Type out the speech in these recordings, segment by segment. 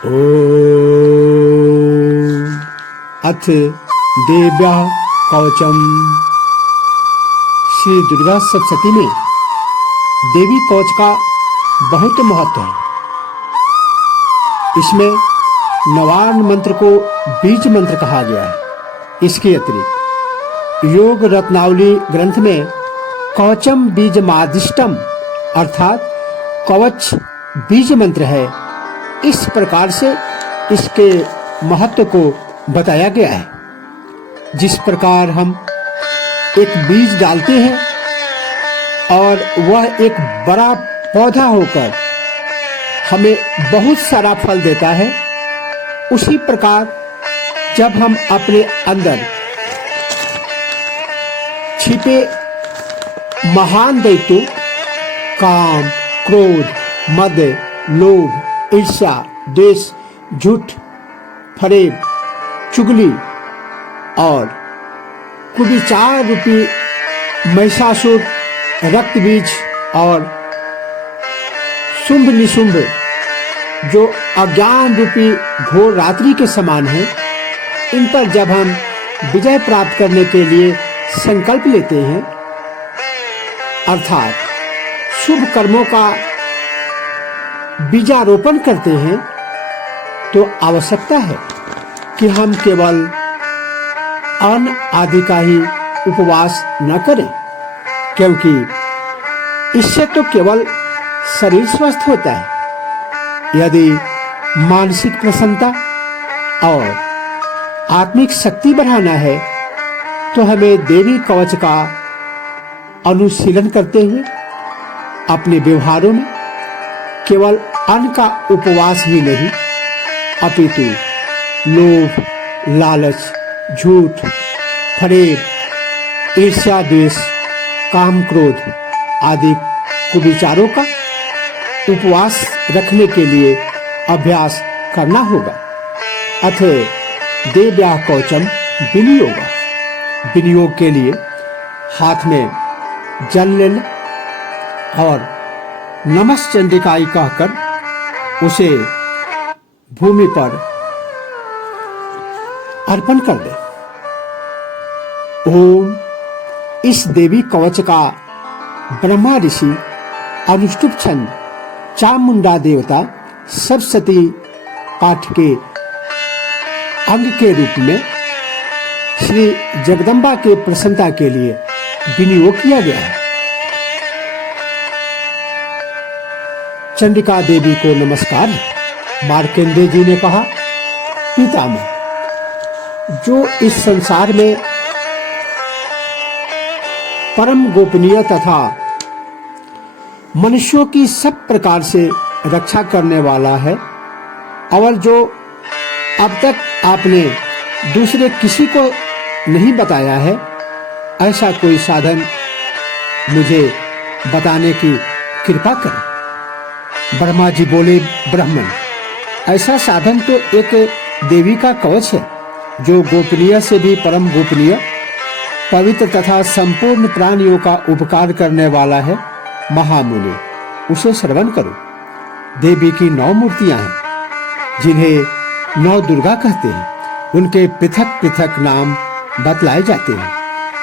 ओम अथ देव्याः कवचम। श्री दुर्गा सप्तशती में देवी कवच का बहुत महत्व है। इसमें नवार्न मंत्र को बीज मंत्र कहा गया है। इसके अतिरिक्त योग रत्नावली ग्रंथ में कवचम बीजमादिष्टम अर्थात कवच बीज मंत्र है। इस प्रकार से इसके महत्व को बताया गया है। जिस प्रकार हम एक बीज डालते हैं और वह एक बड़ा पौधा होकर हमें बहुत सारा फल देता है, उसी प्रकार जब हम अपने अंदर छिपे महान दैत्यों काम, क्रोध, मद, लोभ, ईर्ष्या, द्वेष, झूठ, फरेब, चुगली और कुविचार रूपी महिषासुर, रक्त बीज और शुंभ निशुंभ जो अज्ञान रूपी घोर रात्रि के समान है, इन पर जब हम विजय प्राप्त करने के लिए संकल्प लेते हैं अर्थात शुभ कर्मों का बीजारोपण करते हैं, तो आवश्यकता है कि हम केवल अन्न आदि का ही उपवास न करें, क्योंकि इससे तो केवल शरीर स्वस्थ होता है। यदि मानसिक प्रसन्नता और आत्मिक शक्ति बढ़ाना है तो हमें देवी कवच का अनुशीलन करते हुए अपने व्यवहारों में केवल अन्न का उपवास ही नहीं, अपितु लोभ, लालच, झूठ, फरेब, ईर्ष्या, द्वेष, काम, क्रोध आदि कुविचारों का उपवास रखने के लिए अभ्यास करना होगा। अथ देव्याः कवचम विनियोग। विनियोग के लिए हाथ में जल लेना और नमश्चंडिकाय कहकर उसे भूमि पर अर्पण कर दे। ओम इस देवी कवच का ब्रह्मा ऋषि अनुष्टुप छंद चामुंडा देवता सप्तशती पाठ के अंग के रूप में श्री जगदम्बा के प्रसन्नता के लिए विनियोग किया गया है। चंडिका देवी को नमस्कार। मार्कंडेय जी ने कहा, पितामह, जो इस संसार में परम गोपनीय तथा मनुष्यों की सब प्रकार से रक्षा करने वाला है और जो अब तक आपने दूसरे किसी को नहीं बताया है, ऐसा कोई साधन मुझे बताने की कृपा करें। ब्रह्मा जी बोले, ब्राह्मण, ऐसा साधन तो एक देवी का कवच है जो गोपनीय से भी परम गोपनीय, पवित्र तथा संपूर्ण प्राणियों का उपकार करने वाला है। महामुनि, उसे श्रवण करो। देवी की 9 मूर्तियां हैं जिन्हें 9 दुर्गा कहते हैं। उनके पृथक पृथक नाम बतलाए जाते हैं।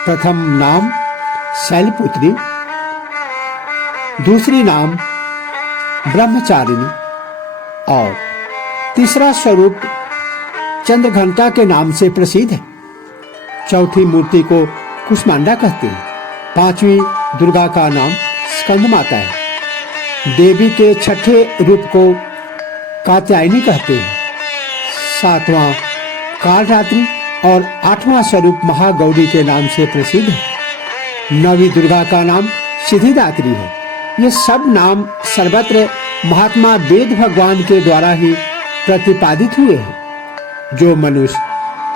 प्रथम नाम शैलपुत्री, दूसरी नाम ब्रह्मचारिणी और तीसरा स्वरूप चंद्रघंटा के नाम से प्रसिद्ध है। चौथी मूर्ति को कुष्मांडा कहते हैं। 5वीं दुर्गा का नाम स्कंद माता है। देवी के छठे रूप को कात्यायनी कहते हैं। 7वां कालरात्रि और 8वां स्वरूप महागौरी के नाम से प्रसिद्ध है। 9वीं दुर्गा का नाम सिद्धिदात्री है। ये सब नाम सर्वत्र महात्मा वेद भगवान के द्वारा ही प्रतिपादित हुए हैं। जो मनुष्य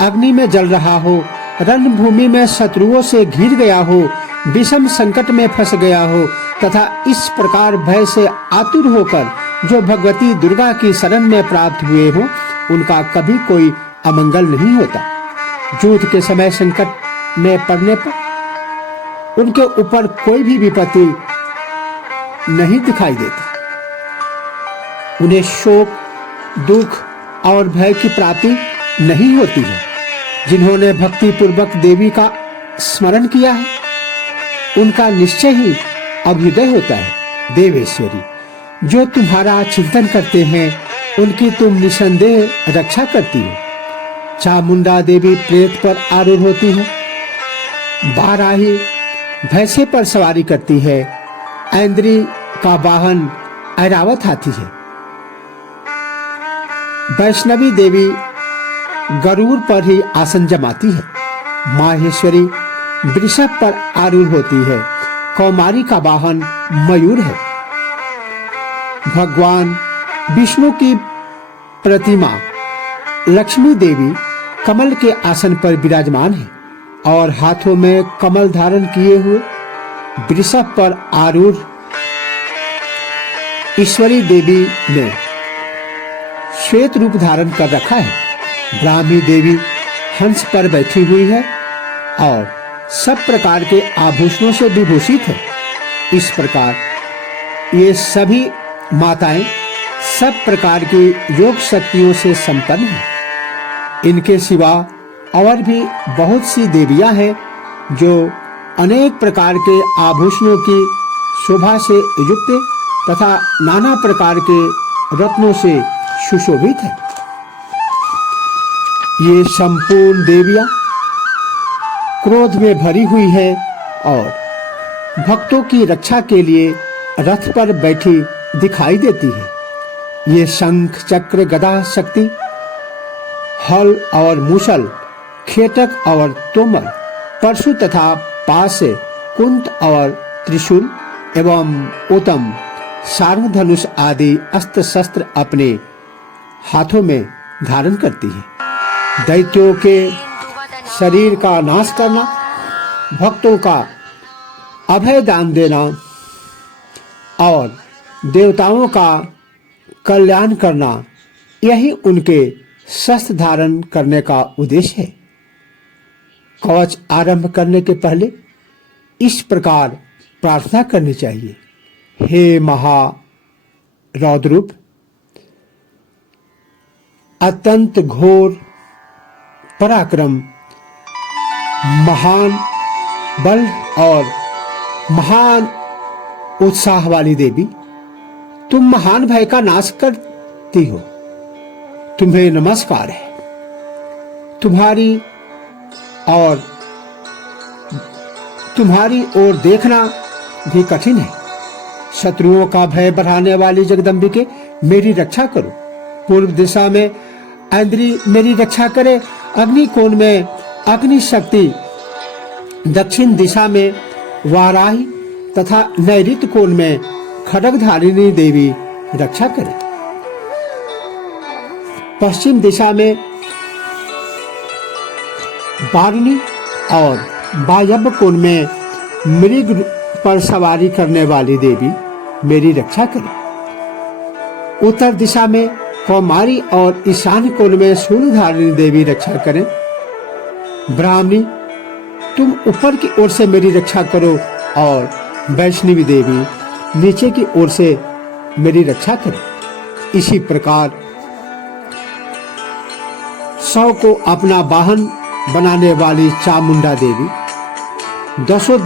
अग्नि में जल रहा हो, रणभूमि में शत्रुओं से घिर गया हो, विषम संकट में फंस गया हो तथा इस प्रकार भय से आतुर होकर जो भगवती दुर्गा की शरण में प्राप्त हुए हो, उनका कभी कोई अमंगल नहीं होता। युद्ध के समय संकट में पड़ने पर उनके ऊपर कोई भी विपत्ति नहीं दिखाई देती। उन्हें शोक, दुख और भय की प्राप्ति नहीं होती है। जिन्होंने भक्ति पूर्वक देवी का स्मरण किया है उनका निश्चय ही अभ्युदय होता है। देवेश्वरी, जो तुम्हारा चिंतन करते हैं उनकी तुम निसंदेह रक्षा करती हो। चामुंडा देवी प्रेत पर आरूढ़ होती है, बाराही भैंसे पर सवारी करती है, ऐन्द्री का वाहन ऐरावत हाथी है। वैष्णवी देवी गरुड़ पर ही आसन जमाती है। माहेश्वरी वृषभ पर आरूढ़ होती है, कौमारी का वाहन मयूर है। भगवान विष्णु की प्रतिमा लक्ष्मी देवी कमल के आसन पर विराजमान है और हाथों में कमल धारण किए हुए वृषभ पर आरूढ़ ईश्वरी देवी ने श्वेत रूप धारण कर रखा है। ब्राह्मी देवी हंस पर बैठी हुई है और सब प्रकार के आभूषणों से विभूषित है। इस प्रकार ये सभी माताएं सब प्रकार की योग शक्तियों से संपन्न हैं। इनके सिवा और भी बहुत सी देवियां हैं जो अनेक प्रकार के आभूषणों की शोभा से युक्त तथा नाना प्रकार के रत्नों से सुशोभित है। ये संपूर्ण देवियां क्रोध में भरी हुई है और भक्तों की रक्षा के लिए रथ पर बैठी दिखाई देती है। ये शंख चक्र गदा शक्ति हल और मूसल खेटक और तोमर परशु तथा पास कुंत और त्रिशूल एवं उत्तम सारंग धनुष आदि अस्त्र शस्त्र अपने हाथों में धारण करती है। दैत्यों के शरीर का नाश करना, भक्तों का अभय दान देना और देवताओं का कल्याण करना, यही उनके शस्त्र धारण करने का उद्देश्य है। कवच आरंभ करने के पहले इस प्रकार प्रार्थना करनी चाहिए। हे महारौद्रूप, अत्यंत घोर पराक्रम, महान बल और महान उत्साह वाली देवी, तुम महान भय का नाश करती हो। तुम्हें नमस्कार है। तुम्हारी ओर देखना भी कठिन है। शत्रुओं का भय बढ़ाने वाली जगदम्बिके, मेरी रक्षा करो। पूर्व दिशा में ऐन्द्री मेरी रक्षा करे। अग्निकोण में अग्नि शक्ति, दक्षिण दिशा में वाराही तथा नैऋत्य कोण में खड्गधारिणी देवी रक्षा करे। पश्चिम दिशा में वारुणी और वायव्य कोण में मृग पर सवारी करने वाली देवी मेरी रक्षा करे। उत्तर दिशा में कौमारी और ईशान्य कोण में शूलधारिणी देवी रक्षा करें। ब्राह्मणी, तुम ऊपर की ओर से मेरी रक्षा करो और वैष्णवी देवी नीचे की ओर से मेरी रक्षा करे। इसी प्रकार 100 को अपना वाहन बनाने वाली चामुंडा देवी दसों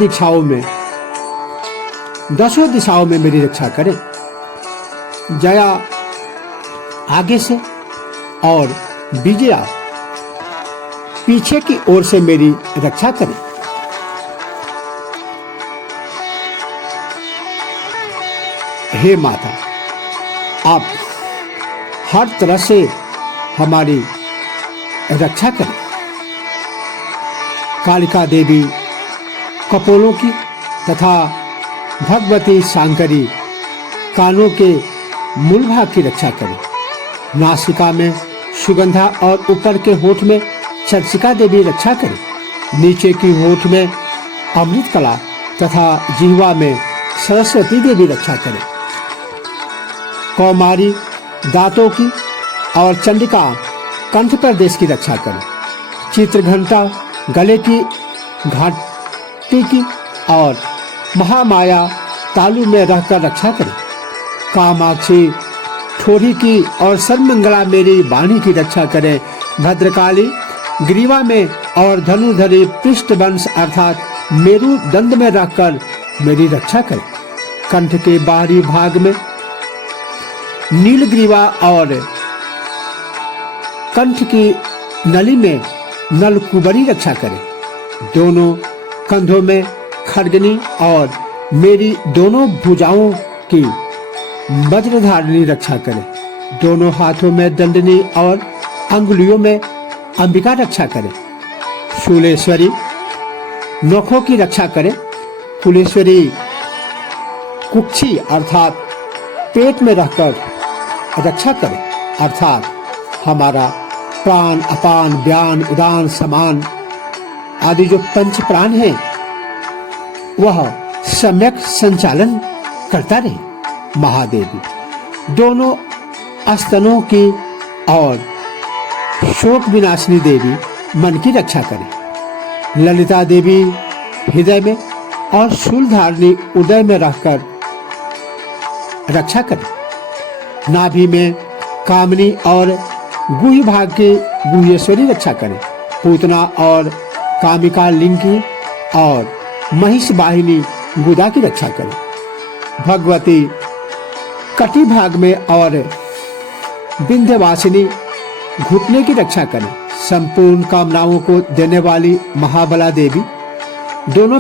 दिशाओं में मेरी रक्षा करें। जया आगे से और विजया पीछे की ओर से मेरी रक्षा करें। हे माता, आप हर तरह से हमारी रक्षा करें। कालिका देवी कपोलों की तथा भगवती शांकरी कानों के मूल भाग की रक्षा करें। नासिका में सुगंधा और ऊपर के होठ में चर्चिका देवी रक्षा करें। नीचे की होठ में अमृत कला तथा जिह्वा में सरस्वती देवी रक्षा करें। कौमारी दांतों की और चंडिका कंठ प्रदेश की रक्षा करें। चित्रघंटा गले की घाटी की और महामाया तालु में रहकर रक्षा करें। कामाक्षी ठोरी की और सर्वमंगला मेरी वाणी की रक्षा करें। भद्रकाली ग्रीवा में और धनुधरी पृष्ठवंश अर्थात मेरु दंड में रखकर मेरी रक्षा करें। कंठ के बाहरी भाग में नीलग्रीवा और कंठ की नली में नलकुबरी रक्षा करें। दोनों कंधों में खड्गनी और मेरी दोनों भुजाओं की वज्रधारिणी रक्षा करें। दोनों हाथों में दंडनी और अंगुलियों में अंबिका रक्षा करें। शूलेश्वरी नखों की रक्षा करें। कुलेश्वरी कुक्षी अर्थात पेट में रहकर रक्षा करें, अर्थात हमारा प्राण, अपान, व्यान, उदान, समान आदि जो पंच प्राण हैं वह सम्यक संचालन करता रहे। महादेवी दोनों स्तनों की और शोक विनाशिनी देवी मन की रक्षा करें। ललिता देवी हृदय में और शूलधारिणी उदय में रहकर रक्षा करें। नाभि में कामनी और गुह्य भाग की गुह्येश्वरी रक्षा करें। पूतना और कामिका लिंग की और महिष वाहिनी गुदा की रक्षा करें। भगवती कटी भाग में और विंध्यवासिनी घुटने की रक्षा करें। संपूर्ण कामनाओं को देने वाली महाबला देवी दोनों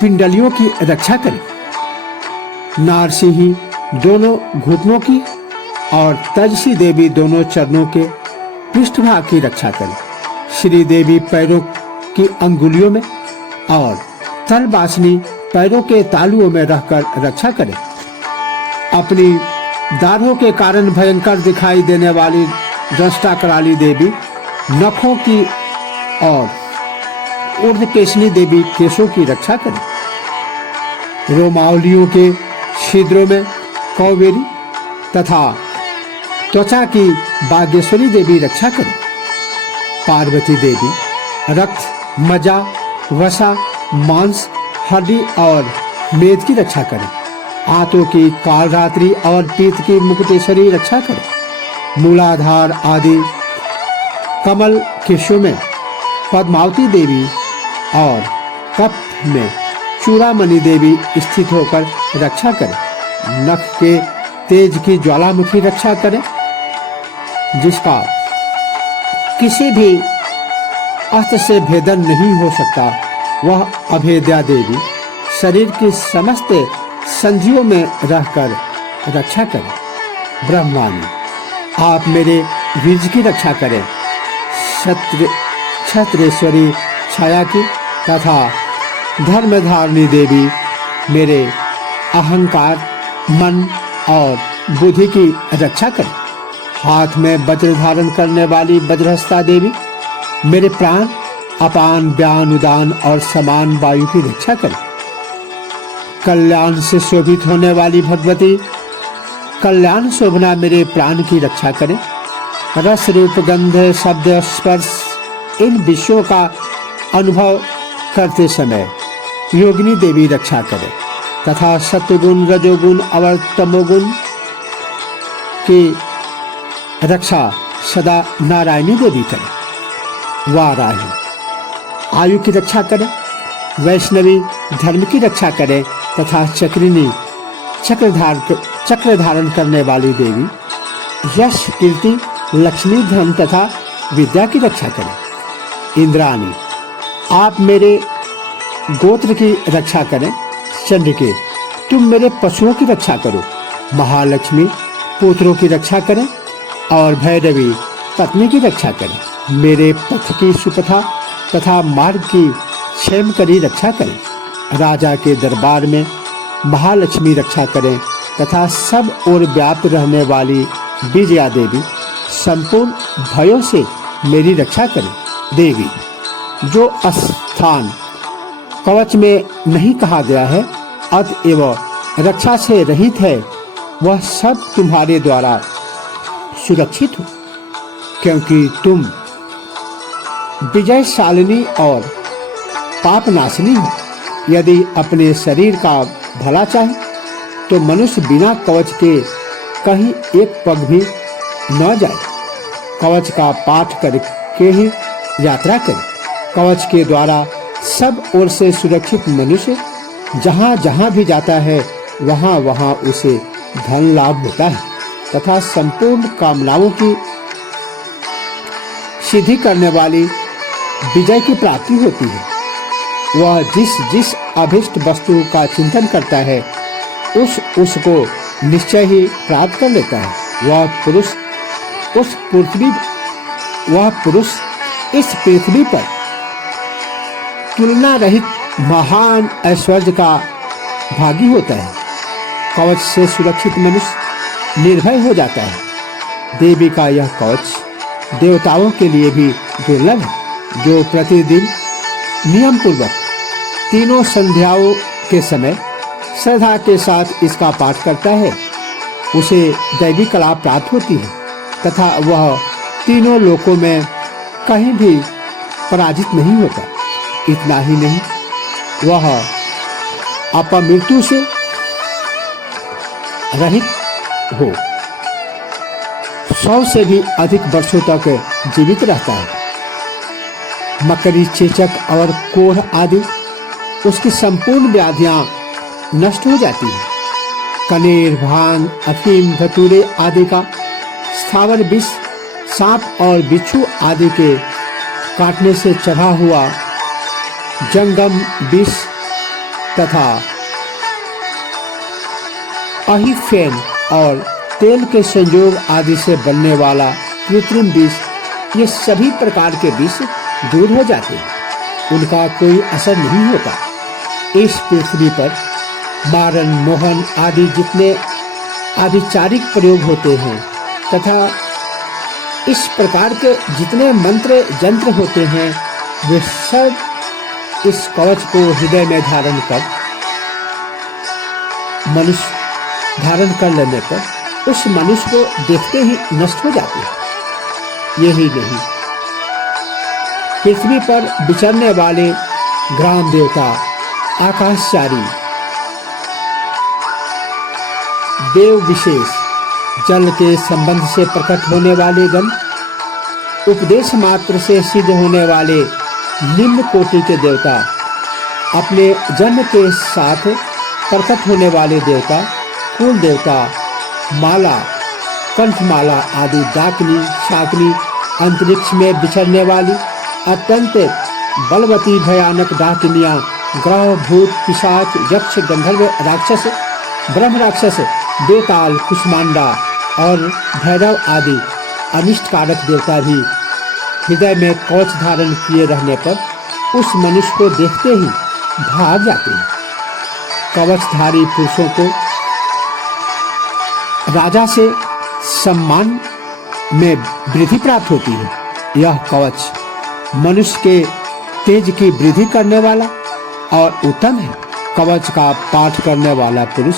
पिंडलियों की रक्षा करें। नारसिंही दोनों घुटनों की और तजसी देवी दोनों चरणों के पृष्ठभाग की रक्षा करें। श्री देवी पैरों की अंगुलियों में और तलवासिनी पैरों के तालुओं में रहकर रक्षा करें। अपनी दाढ़ों के कारण भयंकर दिखाई देने वाली दृष्टा कराली देवी नखों की और ऊर्ध्वकेशनी देवी केशों की रक्षा करें। रोमावलियों के छिद्रों में कौवेरी तथा त्वचा की बागेश्वरी देवी रक्षा करें। पार्वती देवी रक्त, मज्जा, वसा, मांस, हड्डी और मेद की रक्षा करें। आंतों की कालरात्रि और पीत की मुकुटेश्वरी रक्षा करें। मूलाधार आदि कमल केशों में पद्मावती देवी और कफ में चूड़ामणि देवी स्थित होकर रक्षा करें। नख के तेज की ज्वालामुखी रक्षा करें, जिसका किसी भी अस्त्र से भेदन नहीं हो सकता, वह अभेद्या देवी शरीर की समस्त संधियों में रहकर रक्षा करें। ब्रह्मानी आप मेरे बीज की रक्षा करें। छत्रेश्वरी छाया की तथा धर्मधारिणी देवी मेरे अहंकार, मन और बुद्धि की रक्षा करें। हाथ में वज्र धारण करने वाली वज्रहस्ता देवी मेरे प्राण, अपान, व्यान, उदान और समान वायु की रक्षा करें। कल्याण से शोभित होने वाली भगवती कल्याण शोभना मेरे प्राण की रक्षा करें। रस, रूप, गंध, शब्द, स्पर्श इन विषयों का अनुभव करते समय योगिनी देवी रक्षा करें तथा सत्वगुण, रजोगुण और तमोगुण की रक्षा सदा नारायणी देवी करें। वाराही आयु की रक्षा करें। वैष्णवी धर्म की रक्षा करें तथा चक्रिनी चक्र धारण करने वाली देवी यश, कीर्ति, लक्ष्मी, धन तथा विद्या की रक्षा करें। इंद्राणी आप मेरे गोत्र की रक्षा करें। चंद्रिके तुम मेरे पशुओं की रक्षा करो। महालक्ष्मी पुत्रों की रक्षा करें और भैरवी पत्नी की रक्षा करें। मेरे पथ की सुपथा तथा मार्ग की क्षेमकरी रक्षा करें। राजा के दरबार में महालक्ष्मी रक्षा करें तथा सब ओर व्याप्त रहने वाली विजया देवी संपूर्ण भयों से मेरी रक्षा करें। देवी जो स्थान कवच में नहीं कहा गया है अतएव रक्षा से रहित है, वह सब तुम्हारे द्वारा सुरक्षित हो, क्योंकि तुम विजयशालिनी और पापनाशिनी हो। यदि अपने शरीर का भला चाहे तो मनुष्य बिना कवच के कहीं एक पग भी न जाए। कवच का पाठ करके ही यात्रा करें। कवच के द्वारा सब ओर से सुरक्षित मनुष्य जहाँ जहाँ भी जाता है वहाँ वहाँ उसे धन लाभ होता है तथा संपूर्ण कामनाओं की सिद्धि करने वाली विजय की प्राप्ति होती है। वह जिस जिस अभिष्ट वस्तु का चिंतन करता है उसको निश्चय ही प्राप्त कर लेता है। वह पुरुष इस पृथ्वी पर तुलना रहित महान ऐश्वर्य का भागी होता है। कवच से सुरक्षित मनुष्य निर्भय हो जाता है। देवी का यह कवच देवताओं के लिए भी दुर्लभ है। जो प्रतिदिन नियम पूर्वक तीनों संध्याओं के समय श्रद्धा के साथ इसका पाठ करता है उसे दैवी कला प्राप्त होती है तथा वह तीनों लोकों में कहीं भी पराजित नहीं होता। इतना ही नहीं, वह अपमृत्यु से रहित हो 100 से भी अधिक वर्षों तक जीवित रहता है। मकड़ी, चेचक और कोढ़ आदि उसकी संपूर्ण व्याधियां नष्ट हो जाती है। कनेर, भांग, अफीम, धतूरे आदि का स्थावर विष, सांप और बिच्छू आदि के काटने से चढ़ा हुआ जंगम विष तथा अहिफेन और तेल के संयोग आदि से बनने वाला कृत्रिम विष, ये सभी प्रकार के विष दूर हो जाते हैं। उनका कोई असर नहीं होता। इस पृथ्वी पर मारन, मोहन आदि जितने आभिचारिक प्रयोग होते हैं तथा इस प्रकार के जितने मंत्र यंत्र होते हैं वे सब इस कवच को हृदय में धारण कर लेने पर उस मनुष्य को देखते ही नष्ट हो जाते हैं। यही नहीं, पृथ्वी पर विचरने वाले ग्राम देवता, आकाशचारी, देव विशेष, जल के संबंध से प्रकट होने वाले गण, उपदेश मात्र से सिद्ध होने वाले निम्न कोटि के देवता, अपने जन्म के साथ प्रकट होने वाले देवता, कुल देवता, माला, कंठमाला आदि डाकनी, शाकनी, अंतरिक्ष में विचरने वाली अत्यंत बलवती भयानक डाकिनियां, ग्रह, भूत, पिशाच, यक्ष, गंधर्व, राक्षस, ब्रह्म राक्षस, बेताल, कुष्मांडा और भैरव आदि अनिष्ट कारक देवता भी हृदय में कवच धारण किए रहने पर उस मनुष्य को देखते ही भाग जाते हैं। कवचधारी पुरुषों को राजा से सम्मान में वृद्धि प्राप्त होती है। यह कवच मनुष्य के तेज की वृद्धि करने वाला और उत्तम है। कवच का पाठ करने वाला पुरुष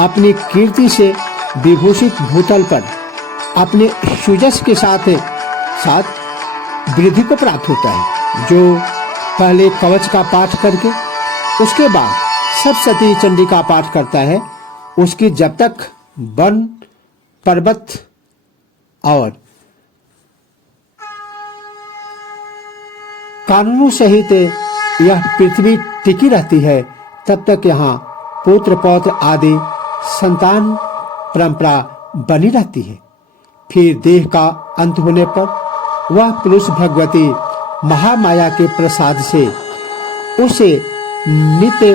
अपनी कीर्ति से विभूषित भूतल पर अपने सुजस के साथ वृद्धि को प्राप्त होता है। जो पहले कवच का पाठ करके उसके बाद सप्तशती चंडी का पाठ करता है, उसकी जब तक वन, पर्वत और कानूनों सहित यह पृथ्वी टिकी रहती है, तब तक यहाँ पुत्र पौत्र आदि संतान परंपरा बनी रहती है। फिर देह का अंत होने पर वह पुरुष भगवती महामाया के प्रसाद से उसे नित्य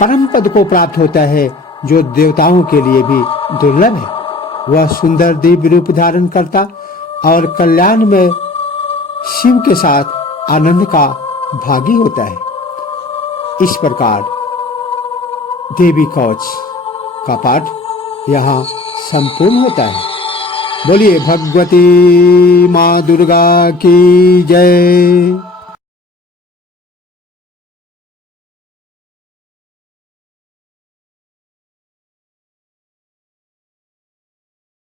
परम पद को प्राप्त होता है, जो देवताओं के लिए भी दुर्लभ है। वह सुंदर दिव्य रूप धारण करता और कल्याण में शिव के साथ आनंद का भागी होता है। इस प्रकार देवी कवच का पाठ यहाँ संपूर्ण होता है। बोलिए भगवती माँ दुर्गा की जय।